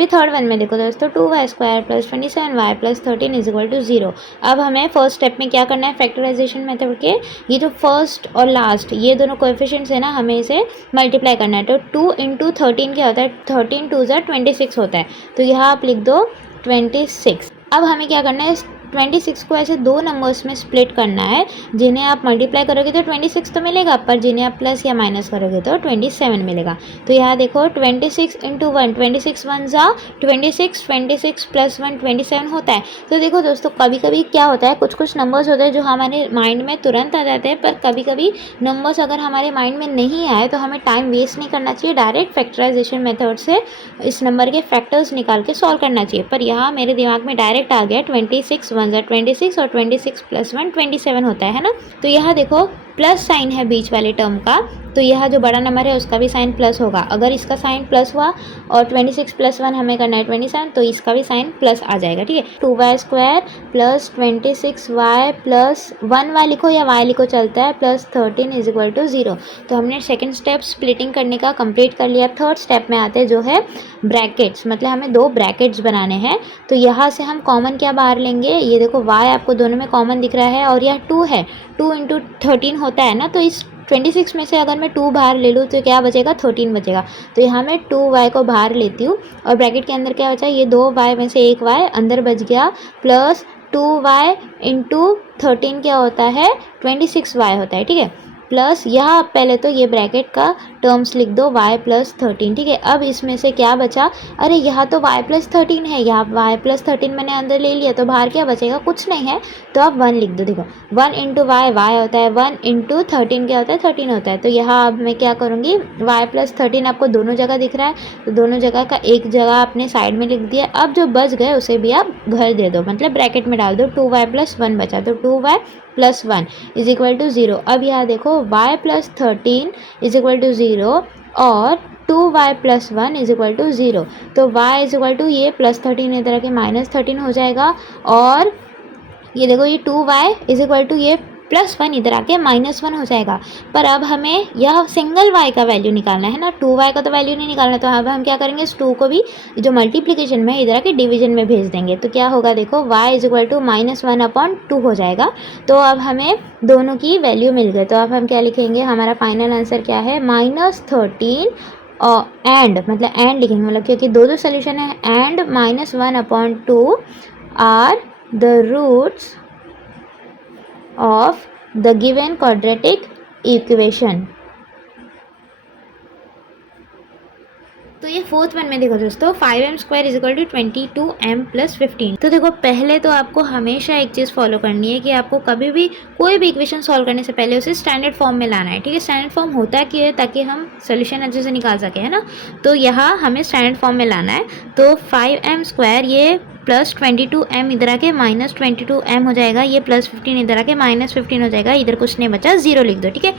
अभी third one में देखो दोस्तों, 2y² + 27y + 13 = 0। अब हमें फर्स्ट स्टेप में क्या करना है, फैक्टराइजेशन मेथड के ये जो फर्स्ट और लास्ट ये दोनों कोएफिशिएंट्स है ना, हमें इसे मल्टीप्लाई करना है। तो 2 × 13 क्या होता है, 13 2 = 26 होता है। तो यहाँ आप लिख दो 26। अब हमें क्या करना है, 26 को ऐसे दो नंबर्स में स्प्लिट करना है, जिन्हें आप मल्टीप्लाई करोगे तो 26 तो मिलेगा, पर जिन्हें आप प्लस या माइनस करोगे तो 27 मिलेगा। तो यहाँ देखो 26 × 1, 26 1 = 26, 26 + 1 27 होता है। तो देखो दोस्तों, कभी कभी क्या होता है, कुछ कुछ नंबर्स होते हैं जो हमारे माइंड में तुरंत आ जाते हैं, पर कभी कभी नंबर्स अगर हमारे माइंड में नहीं आए तो हमें टाइम वेस्ट नहीं करना चाहिए, डायरेक्ट फैक्टराइजेशन मेथड से इस नंबर के फैक्टर्स निकाल के सॉल्व करना चाहिए। पर यहाँ मेरे दिमाग में डायरेक्ट आ गया 26 1 = 26 और 26 + 1 27 होता है ना। तो यहाँ देखो प्लस साइन है बीच वाले टर्म का, तो यह जो बड़ा नंबर है उसका भी साइन प्लस होगा। अगर इसका साइन प्लस हुआ और 26 + 1 हमें करना है 27, तो इसका भी साइन प्लस आ जाएगा, ठीक है। 2y² + 26y + 1y लिखो या y लिखो चलता है, + 13 = 0। तो हमने सेकंड स्टेप स्प्लिटिंग करने का कंप्लीट कर लिया। थर्ड स्टेप में आते हैं जो है ब्रैकेट्स, मतलब हमें दो ब्रैकेट्स बनाने हैं। तो यहाँ से हम कॉमन क्या बाहर लेंगे, ये देखो y आपको दोनों में कॉमन दिख रहा है और यह 2 है, 2 × 13 होता है ना। तो इस 26 में से अगर मैं 2 बाहर ले लूँ तो क्या बचेगा, 13 बचेगा। तो यहाँ मैं 2y को बाहर लेती हूँ और ब्रैकेट के अंदर क्या बचा, ये 2y में से 1y अंदर बच गया, प्लस 2y × 13 क्या होता है, 26y होता है, ठीक है। प्लस यहाँ पहले तो ये ब्रैकेट का टर्म्स लिख दो y + 13, ठीक है। अब इसमें से क्या बचा, अरे यहाँ तो y + 13 है, यहाँ y + 13 मैंने अंदर ले लिया, तो बाहर क्या बचेगा, कुछ नहीं है, तो आप 1 लिख दो। देखो 1 × y होता है 1, × 13 क्या होता है, 13 होता है। तो यहाँ अब मैं क्या करूँगी, y + 13 आपको दोनों जगह दिख रहा है, तो दोनों जगह का एक जगह आपने साइड में लिख दिया। अब जो बच गए उसे भी आप घर दे दो, मतलब ब्रैकेट में डाल दो। 2y + 1 बचा, तो 2y + 1 = 0। अब यहाँ देखो y + 13 = 0 और 2y + 1 = 0। तो y = ये +13 इधर आके -13 हो जाएगा, और ये देखो ये 2y = ये +1 इधर आके -1 हो जाएगा। पर अब हमें यह सिंगल y का वैल्यू निकालना है ना, 2y का तो वैल्यू नहीं निकालना। तो अब हम क्या करेंगे, इस 2 को भी जो मल्टीप्लिकेशन में इधर आके डिवीजन में भेज देंगे। तो क्या होगा, देखो y = -1/2 हो जाएगा। तो अब हमें दोनों की वैल्यू मिल गई। तो अब हम क्या लिखेंगे, हमारा फाइनल आंसर क्या है, -13 और एंड, मतलब एंड लिखेंगे, मतलब क्योंकि दो सोल्यूशन है, and -1/2 are the roots of the given quadratic equation। तो ये फोर्थ वन में देखो दोस्तों, 5m² = 22m + 15। तो देखो पहले तो आपको हमेशा एक चीज़ फॉलो करनी है कि आपको कभी भी कोई भी इक्वेशन सॉल्व करने से पहले उसे स्टैंडर्ड फॉर्म में लाना है, ठीक है। स्टैंडर्ड फॉर्म होता क्यों है, ताकि हम सोल्यूशन अच्छे से निकाल सकें, है ना। तो यहाँ हमें स्टैंडर्ड फॉर्म में लाना है। तो 5m² ये +22m इधर आके -22m हो जाएगा, ये +15 इधर आके -15 हो जाएगा, इधर कुछ नहीं बचा, 0 लिख दो, ठीक है।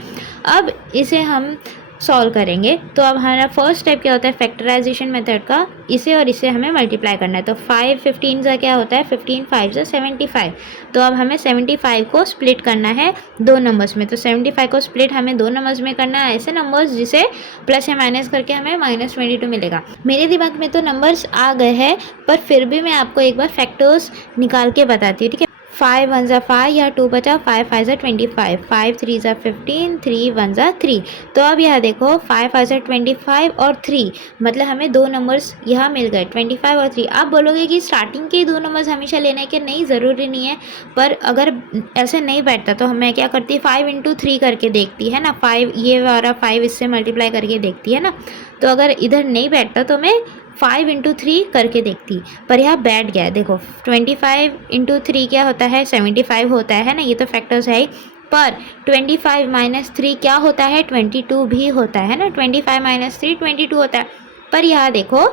अब इसे हम सॉल्व करेंगे। तो अब हमारा फर्स्ट स्टेप क्या होता है, फैक्टराइजेशन मेथड का, इसे और इसे हमें मल्टीप्लाई करना है। तो 5 15 का क्या होता है, 15 5 = 75। तो अब हमें 75 को स्प्लिट करना है दो नंबर्स में। तो 75 को स्प्लिट हमें दो नंबर्स में करना है, ऐसे नंबर्स जिसे प्लस या माइनस करके हमें -22 मिलेगा। मेरे दिमाग में तो नंबर्स आ गए हैं, पर फिर भी मैं आपको एक बार फैक्टर्स निकाल के बताती हूँ, ठीक है। 5 1 = 5, या 2 बचा, 5 5 = 25, 5 3 = 15, 3 1 = 3। तो अब यहाँ देखो 5 5 = 25 और 3, मतलब हमें दो नंबर्स यहाँ मिल गए, 25 और 3। आप बोलोगे कि स्टार्टिंग के दो नंबर्स हमेशा लेने के, नहीं, ज़रूरी नहीं है। पर अगर ऐसे नहीं बैठता तो मैं क्या करती, 5 × 3 करके देखती है ना, 5 ये वाला 5 इससे मल्टीप्लाई करके देखती है ना। तो अगर इधर नहीं बैठता तो मैं 5 × 3 करके देखती, पर यहाँ बैठ गया है। देखो 25 × 3 क्या होता है, 75 होता है ना, ये तो फैक्टर्स है ही। पर 25 - 3 क्या होता है, 22 भी होता है ना, 25 - 3 22 होता है। पर यहाँ देखो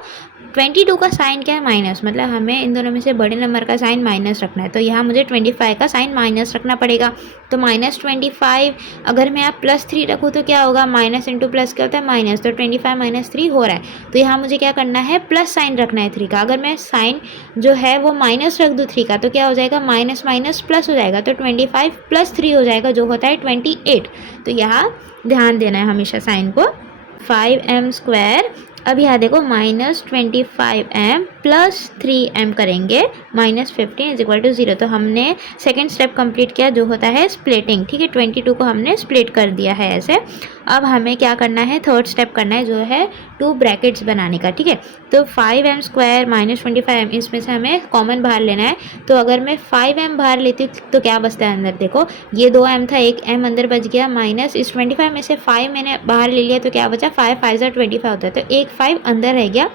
22 का साइन क्या है, माइनस, मतलब हमें इन दोनों में से बड़े नंबर का साइन माइनस रखना है। तो यहाँ मुझे 25 का साइन माइनस रखना पड़ेगा। तो -25, अगर मैं यहाँ +3 रखूँ तो क्या होगा, माइनस × प्लस क्या होता है, माइनस। तो 25 - 3 हो रहा है। तो यहाँ मुझे क्या करना है, प्लस साइन रखना है 3 का। अगर मैं साइन जो है वो माइनस रख दूँ 3 का, तो क्या हो जाएगा, माइनस माइनस प्लस हो जाएगा। तो 25 + 3 हो जाएगा, जो होता है 28। तो यहाँ ध्यान देना है हमेशा साइन को। 5m² अब यहाँ देखो -25m प्लस 3m करेंगे -15 इज इक्वल टू 0। तो हमने सेकेंड स्टेप कंप्लीट किया जो होता है स्प्लिटिंग, ठीक है। 22 को हमने स्प्लिट कर दिया है ऐसे। अब हमें क्या करना है, थर्ड स्टेप करना है जो है 2 ब्रैकेट्स बनाने का, ठीक है। तो 5m स्क्वायर -25m, इसमें से हमें कॉमन बाहर लेना है। तो अगर मैं 5m बाहर लेती हूँ तो क्या बचता है अंदर, देखो ये 2m था, एक m अंदर बच गया, माइनस इस 25 में से 5 मैंने बाहर ले लिया तो क्या बचा, 5 5 25 होता है, तो एक 5 अंदर रह गया।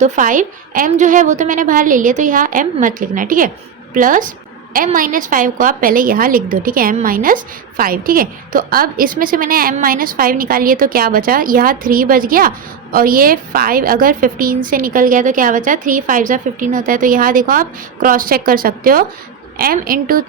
तो 5m जो है वो तो मैंने बाहर ले लिया, तो यहाँ m मत लिखना, ठीक है। प्लस m-5 को आप पहले यहाँ लिख दो, ठीक है, m-5, ठीक है। तो अब इसमें से मैंने m-5 निकाल लिया तो क्या बचा, यहाँ 3 बच गया, और ये 5 अगर 15 से निकल गया तो क्या बचा, 3 5 15 होता है। तो यहाँ देखो आप क्रॉस चेक कर सकते हो, m इंटू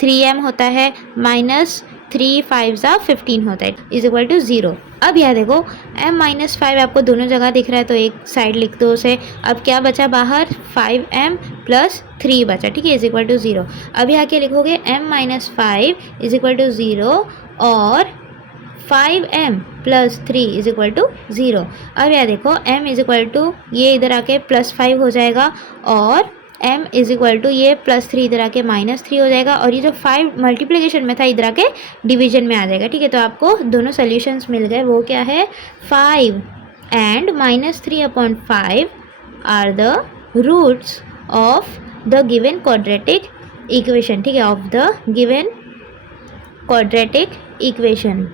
3m होता है, माइनस 3 5 15 होता है, इज इक्वल टू 0। अब यहाँ देखो m-5 आपको दोनों जगह दिख रहा है तो एक साइड लिख दो उसे। अब क्या बचा बाहर, 5m प्लस 3 बचा, ठीक है, इज इक्वल टू 0। अब यहाँ क्या लिखोगे, m-5 इज इक्वल टू 0 और 5m plus 3 is equal to 0। अब यहाँ देखो m इज इक्वल टू ये इधर आके +5 हो जाएगा, और m इज इक्वल टू ये +3 इधर आके -3 हो जाएगा, और ये जो 5 मल्टीप्लिकेशन में था इधर आके डिवीजन में आ जाएगा, ठीक है। तो आपको दोनों सोल्यूशंस मिल गए, वो क्या है, 5 and -3/5 are the roots of the given quadratic equation, ठीक है, of the given quadratic equation.